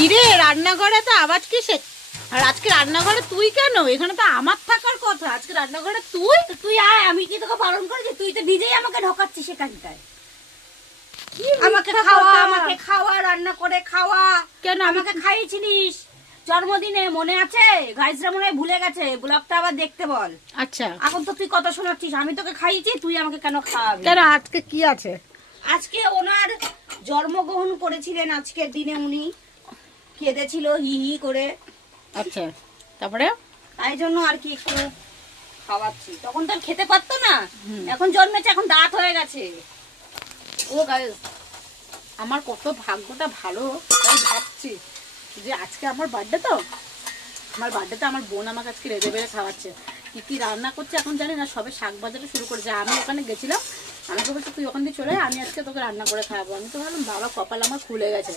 কিরে রান্নাঘরে তো আওয়াজ কিসের? আর আজকে রান্নাঘরে তুই কেন? এখানে তো আমার থাকার কথা, আজকে রান্নাঘরে তুই। তুই আয়, আমি কি তোকে বারণ করেছি? তুই তো নিজেই আমাকে ঢোকাচ্ছিস সেখানটায়। আমাকে খাওয়া, রান্না করে খাওয়া। কেন আমাকে খাইয়েছিলিস জন্মদিনে, মনে আছে? গাইজরা মনে হয় ভুলে গেছে, ব্লগটা আবার দেখতে বল। আচ্ছা এখন তো তুই কত শোনাচ্ছিস, আমি তোকে খাইয়েছি, তুই আমাকে কেন খাওয়াবি? কেন আজকে কি আছে? আজকে ওনার জন্মগ্রহণ করেছিলেন, আজকের দিনে উনি কেঁদেছিল হি হি করে। আচ্ছা তারপরে তাই জন্য আর কি একটু খাওয়াচ্ছি। তখন তো আর খেতে পারতো না, এখন জন্মেছে, এখন দাঁত হয়ে গেছে। ও গাইস, আমার কত ভাগ্যটা ভালো, তাই ভাবছি যে আজকে আমার বার্থডে তো, আমার বার্থডেতে আমার বোন আমাকে আজকে রেঁধে বেড়ে খাওয়াচ্ছে। কি কি রান্না করছে এখন জানি না, সবে শাক বাজারে শুরু করেছে। আমি ওখানে গেছিলাম, আমাকে বলছে তুই ওখান দিয়ে চলে আয়, আমি আজকে তোকে রান্না করে খাওয়াবো। আমি তো ভাবলাম বাবা কপাল আমার খুলে গেছে।